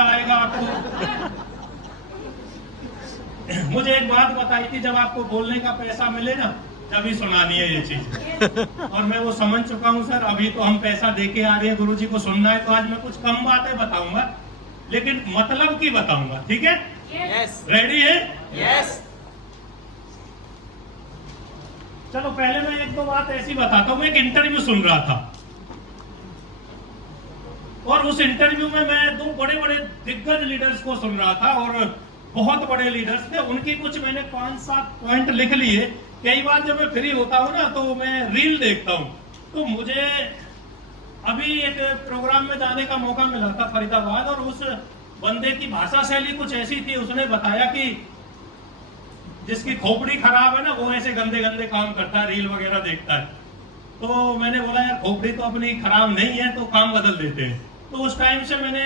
मजा आएगा आपको। मुझे एक बात बताई थी, जब आपको बोलने का पैसा मिले ना तभी सुनानी है ये चीज, और मैं वो समझ चुका हूँ सर। अभी तो हम पैसा देके आ रहे हैं, गुरुजी को सुनना है, तो आज मैं कुछ कम बातें बताऊंगा लेकिन मतलब की बताऊंगा, ठीक है? यस। रेडी है? यस। चलो पहले मैं एक दो बात ऐसी बताता हूँ। मैं एक इंटरव्यू सुन रहा था और उस इंटरव्यू में मैं दो बड़े बड़े दिग्गज लीडर्स को सुन रहा था, और बहुत बड़े लीडर्स थे। उनकी कुछ मैंने 5-7 पॉइंट लिख लिए। कई बार जब मैं फ्री होता हूँ ना तो मैं रील देखता हूँ, तो मुझे अभी एक प्रोग्राम में जाने का मौका मिला था फरीदाबाद, और उस बंदे की भाषा शैली कुछ ऐसी थी। उसने बताया कि जिसकी खोपड़ी खराब है ना वो ऐसे गंदे गंदे काम करता है, रील वगैरह देखता है। तो मैंने बोला यार खोपड़ी तो अपनी खराब नहीं है, तो काम बदल देते हैं। तो उस टाइम से मैंने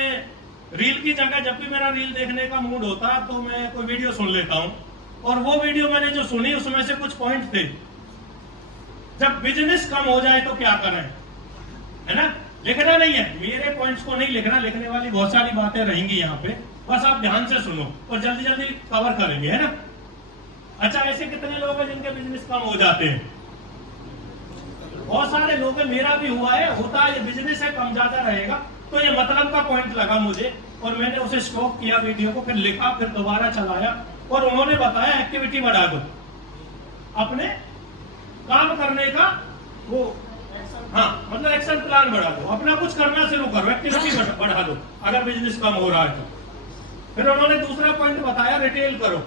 रील की जगह, जब भी मेरा रील देखने का मूड होता तो मैं कोई वीडियो सुन लेता हूँ। और वो वीडियो मैंने जो सुनी उसमें से कुछ पॉइंट थे। जब बिजनेस कम हो जाए तो क्या करें, है ना? लिखना नहीं है, मेरे पॉइंट्स को नहीं लिखना, लिखने वाली बहुत सारी बातें रहेंगी यहाँ पे, बस आप ध्यान से सुनो और जल्दी जल्दी कवर करेंगे, है ना? अच्छा, ऐसे कितने लोग हैं जिनके बिजनेस कम हो जाते हैं? बहुत सारे लोग हैं, मेरा भी हुआ है, होता है। ये बिजनेस है, कम ज्यादा रहेगा। तो ये मतलब का पॉइंट लगा मुझे, और मैंने उसे स्टॉप किया वीडियो को, फिर लिखा, फिर दोबारा चलाया, और उन्होंने बताया एक्टिविटी बढ़ा दो, अपने काम करने का वो, हाँ मतलब एक्शन प्लान बढ़ा दो, अपना कुछ करना शुरू करो, एक्टिविटी बढ़ा दो अगर बिजनेस कम हो रहा है तो। फिर उन्होंने दूसरा पॉइंट बताया, रिटेल करो।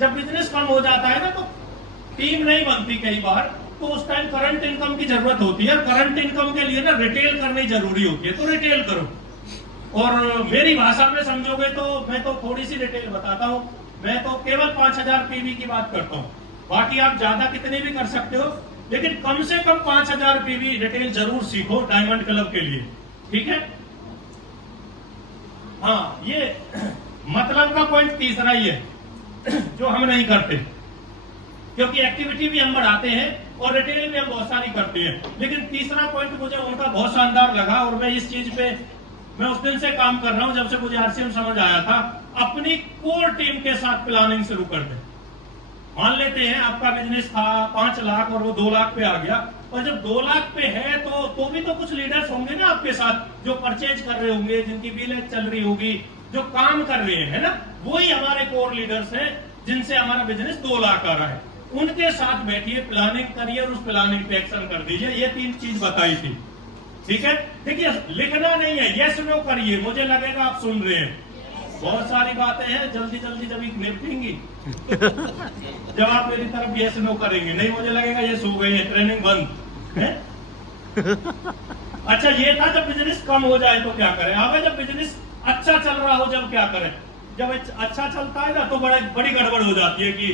जब बिजनेस कम हो जाता है ना तो टीम नहीं बनती कई बार, तो उस टाइम करंट इनकम की जरूरत होती है। करंट इनकम के लिए ना रिटेल करनी जरूरी होती है, तो रिटेल करो। और मेरी भाषा में समझोगे तो मैं तो थोड़ी सी रिटेल बताता हूँ। मैं तो केवल 5000 पीवी की बात करता हूँ, बाकी आप ज्यादा कितने भी कर सकते हो, लेकिन कम से कम 5000 पीवी रिटेल जरूर सीखो डायमंड क्लब के लिए, ठीक है? हाँ, ये मतलब का पॉइंट तीसरा ही है जो हम नहीं करते, क्योंकि एक्टिविटी भी हम बढ़ाते हैं और रिटेल भी हम बहुत सारी करते हैं। लेकिन तीसरा पॉइंट मुझे उनका बहुत शानदार लगा, और मैं इस चीज पे मैं उस दिन से काम कर रहा हूं जब से मुझे आरसीएम समझ आया था। अपनी कोर टीम के साथ प्लानिंग शुरू कर दें। मान लेते हैं आपका बिजनेस था 5 लाख और वो 2 लाख पे आ गया, और जब 2 लाख पे है तो भी तो कुछ लीडर्स होंगे ना आपके साथ जो परचेज कर रहे होंगे, जिनकी बिल चल रही होगी, जो काम कर रहे हैं, है ना? वही हमारे कोर लीडर्स हैं जिनसे हमारा बिजनेस 2 लाख आ रहा है। उनके साथ बैठिए, प्लानिंग करिए और उस प्लानिंग पे एक्शन कर दीजिए। ये 3 चीज बताई थी, ठीक है? देखिए, लिखना नहीं है, यस नो करिए। मुझे लगेगा आप सुन रहे हैं, बहुत सारी बातें हैं, जल्दी जल्दी जब निपटेंगी जब आप मेरी तरफ यस नो करेंगे, नहीं मुझे लगेगा ये सो गई है, ट्रेनिंग बंद है। अच्छा, ये था जब बिजनेस कम हो जाए तो क्या करें। अब जब बिजनेस अच्छा चल रहा हो जब क्या करें। जब अच्छा चलता है ना तो बड़ी गड़बड़ हो जाती है कि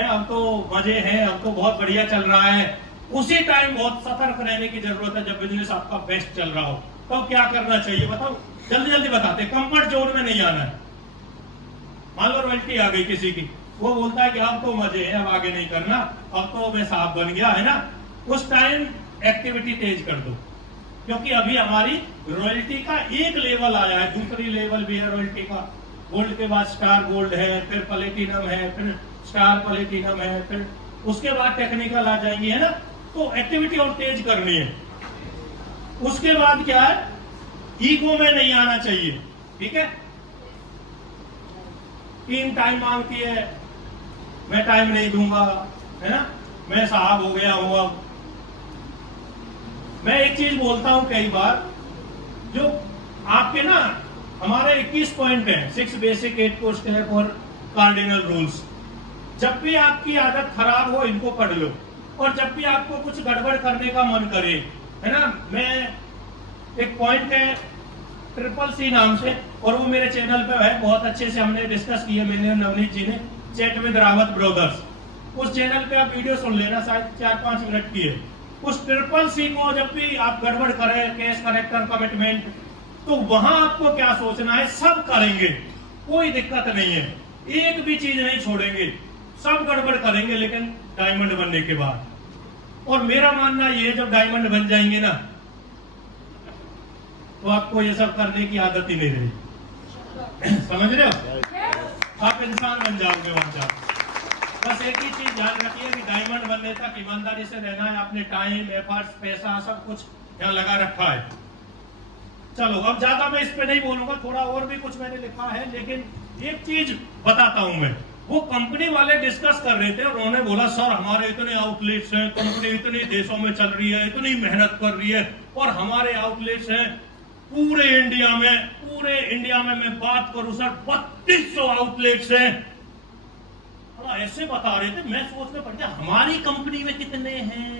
अब तो मजे हैं, अब तो बहुत बढ़िया चल रहा है। उसी टाइम बहुत सतर्क रहने की जरूरत है। जब बिजनेस आपका बेस्ट चल रहा हो तो क्या करना चाहिए बताओ, जल्दी जल्दी बताते। कंफर्ट जोन में नहीं आना है। मान लो रॉयल्टी आ गई किसी की, वो बोलता है कि अब तो मजे हैं, अब आगे नहीं करना, अब तो मैं साहब बन गया, है ना? उस टाइम एक्टिविटी तेज कर दो, क्योंकि अभी हमारी रॉयल्टी का एक लेवल आया है, दूसरी लेवल भी है रॉयल्टी का। गोल्ड के बाद स्टार गोल्ड है, फिर प्लेटिनम है, फिर स्टार प्लेटिनम है, फिर उसके बाद टेक्निकल आ जाएंगी, है ना? तो एक्टिविटी और तेज करनी है। उसके बाद क्या है, ईगो में नहीं आना चाहिए, ठीक है? टीम टाइम मांगती है, मैं टाइम नहीं दूंगा, है ना? मैं साहब हो गया हूं। अब मैं एक चीज बोलता हूं कई बार, जो आपके ना हमारे 21 पॉइंट हैं, 6 बेसिक 8 को स्टेप और कार्डिनल रूल्स। जब भी आपकी आदत खराब हो इनको पढ़ लो, और जब भी आपको कुछ गड़बड़ करने का मन करे, है ना? मैं एक पॉइंट है CCC नाम से, और वो मेरे चैनल पे है, बहुत अच्छे से हमने डिस्कस किया, मैंने नवनीत जी ने, चैट विद रावत ब्रदर्स। उस चैनल पे आप वीडियो सुन लेना, शायद 4-5 मिनट की है। उस CCC को जब भी आप गड़बड़ करें, केस करेक्टर कमिटमेंट, तो वहां आपको क्या सोचना है, सब करेंगे, कोई दिक्कत नहीं है, एक भी चीज नहीं छोड़ेंगे, सब गड़बड़ करेंगे, लेकिन डायमंड बनने के बाद। और मेरा मानना ये, जब डायमंड बन जाएंगे ना तो आपको ये सब करने की आदत ही नहीं रहेगी। समझ रहे हो? आप इंसान बन जाओगे बन जाओ। बस एक ही चीज ध्यान रखिए कि डायमंड बनने तक ईमानदारी से रहना है। आपने टाइम, एफर्ट्स, पैसा सब कुछ यहाँ लगा रखा है। चलो अब ज्यादा मैं इस पे नहीं बोलूंगा, थोड़ा और भी कुछ मैंने लिखा है, लेकिन एक चीज बताता हूं मैं। वो कंपनी वाले डिस्कस कर रहे थे और उन्होंने बोला सर हमारे इतने आउटलेट्स हैं, कंपनी इतने देशों में चल रही है, इतनी मेहनत कर रही है और हमारे आउटलेट्स हैं पूरे इंडिया में मैं बात करूं सर 3200 आउटलेट्स हैं। ऐसे बता रहे थे, मैं सोच में पड़ गया हमारी कंपनी में कितने हैं।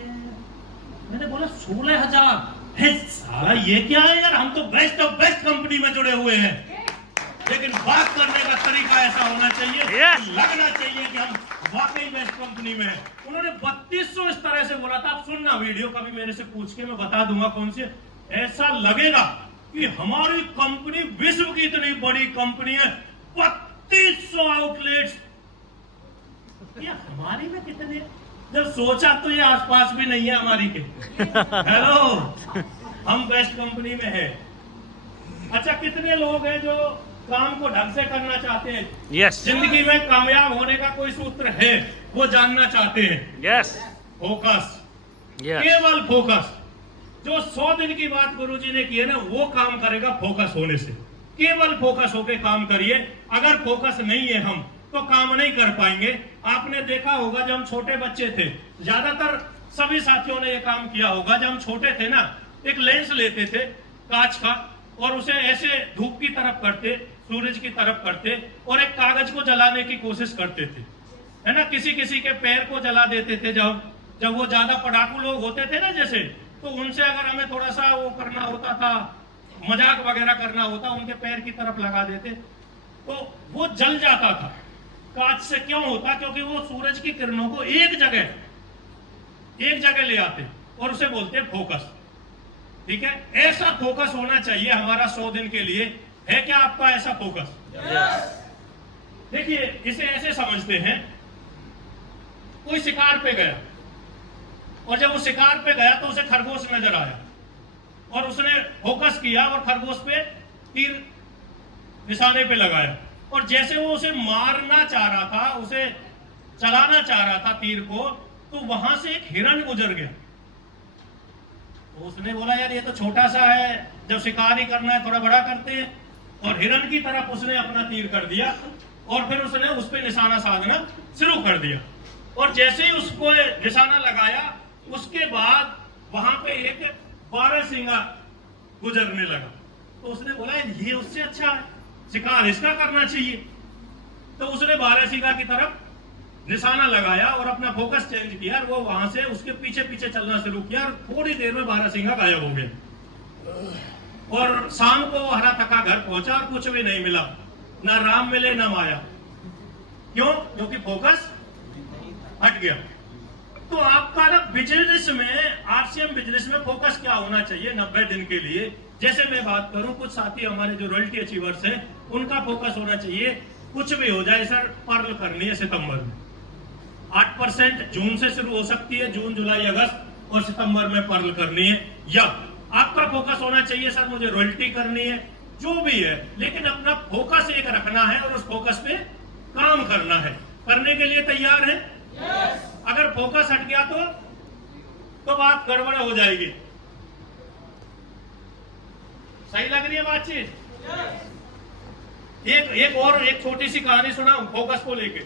मैंने बोला 16,000। साला ये क्या है यार, हम तो बेस्ट ऑफ बेस्ट कंपनी में जुड़े हुए हैं। लेकिन बात करने का तरीका ऐसा होना चाहिए, लगना चाहिए कि हम वाकई बेस्ट कंपनी में हैं। उन्होंने 3200 इस तरह से बोला था। आप सुनना वीडियो कभी मेरे से पूछ के मैं बता दूंगा कौन से। ऐसा लगेगा कि हमारी कंपनी विश्व की इतनी बड़ी कंपनी है, 3200 आउटलेट्स। ये हमारी में कितने, जब सोचा तो ये आसपास भी नहीं है हमारी के। हेलो, हम बेस्ट कंपनी में है। अच्छा, कितने लोग हैं जो काम को ढंग से करना चाहते हैं? यस। जिंदगी में कामयाब होने का कोई सूत्र है, वो जानना चाहते हैं। यस। Focus, yes. केवल फोकस। जो 100 दिन की बात गुरुजी ने की है ना, वो काम करेगा फोकस होने से। केवल फोकस होके काम करिए। अगर फोकस नहीं है हम तो काम नहीं कर पाएंगे। आपने देखा होगा जब हम छोटे बच्चे थे, ज्यादातर सभी साथियों ने ये काम किया होगा। जब हम छोटे थे ना, एक लेंस लेते थे कांच का और उसे ऐसे धूप की तरफ करते, सूरज की तरफ करते और एक कागज को जलाने की कोशिश करते थे, है ना। किसी किसी के पैर को जला देते थे। जब वो ज्यादा पढ़ाकू लोग होते थे ना जैसे, तो उनसे अगर हमें थोड़ा सा वो करना होता था, मजाक वगैरह करना होता, उनके पैर की तरफ लगा देते तो वो जल जाता था। कांच से क्यों होता? क्योंकि वो सूरज की किरणों को एक जगह ले आते और उसे बोलते हैं फोकस। ठीक है, ऐसा फोकस होना चाहिए हमारा 100 दिन के लिए। है क्या आपका ऐसा फोकस? देखिए, इसे ऐसे समझते हैं, कोई शिकार पे गया और जब वो शिकार पे गया तो उसे खरगोश नजर आया और उसने फोकस किया और खरगोश पे तीर निशाने पे लगाया और जैसे वो उसे मारना चाह रहा था, उसे चलाना चाह रहा था तीर को, तो वहां से एक हिरण गुजर गया। तो उसने बोला यार ये तो छोटा सा है, जब शिकार ही करना है थोड़ा बड़ा करते हैं। और हिरण की तरफ उसने अपना तीर कर दिया और फिर उसने उस पर निशाना साधना शुरू कर दिया। और जैसे ही उसको निशाना लगाया, उसके बाद वहां पे एक बारहसिंगा गुजरने लगा। तो उसने बोला ये उससे अच्छा है, शिकार इसका करना चाहिए। तो उसने बारहसिंगा की तरफ निशाना लगाया और अपना फोकस चेंज किया और वो वहां से उसके पीछे पीछे चलना शुरू किया और थोड़ी देर में बारहसिंगा गायब हो गया। और शाम को हरा थका घर पहुंचा और कुछ भी नहीं मिला, ना राम मिले ना माया। क्यों? क्योंकि फोकस हट गया। तो आपका ना बिजनेस में, आरसीएम बिजनेस में फोकस क्या होना चाहिए 90 दिन के लिए? जैसे मैं बात करूं, कुछ साथी हमारे जो रॉयल्टी अचीवर्स हैं, उनका फोकस होना चाहिए कुछ भी हो जाए सर, पर्ल करनी है सितंबर में। 8% जून से शुरू हो सकती है, जून जुलाई अगस्त, और सितंबर में पर्ल करनी है। या आपका फोकस होना चाहिए सर मुझे रॉयल्टी करनी है, जो भी है, लेकिन अपना फोकस एक रखना है और उस फोकस पे काम करना है। करने के लिए तैयार है? अगर फोकस हट गया तो बात गड़बड़ हो जाएगी। सही लग रही है बातचीत? एक छोटी सी कहानी सुना फोकस को लेके।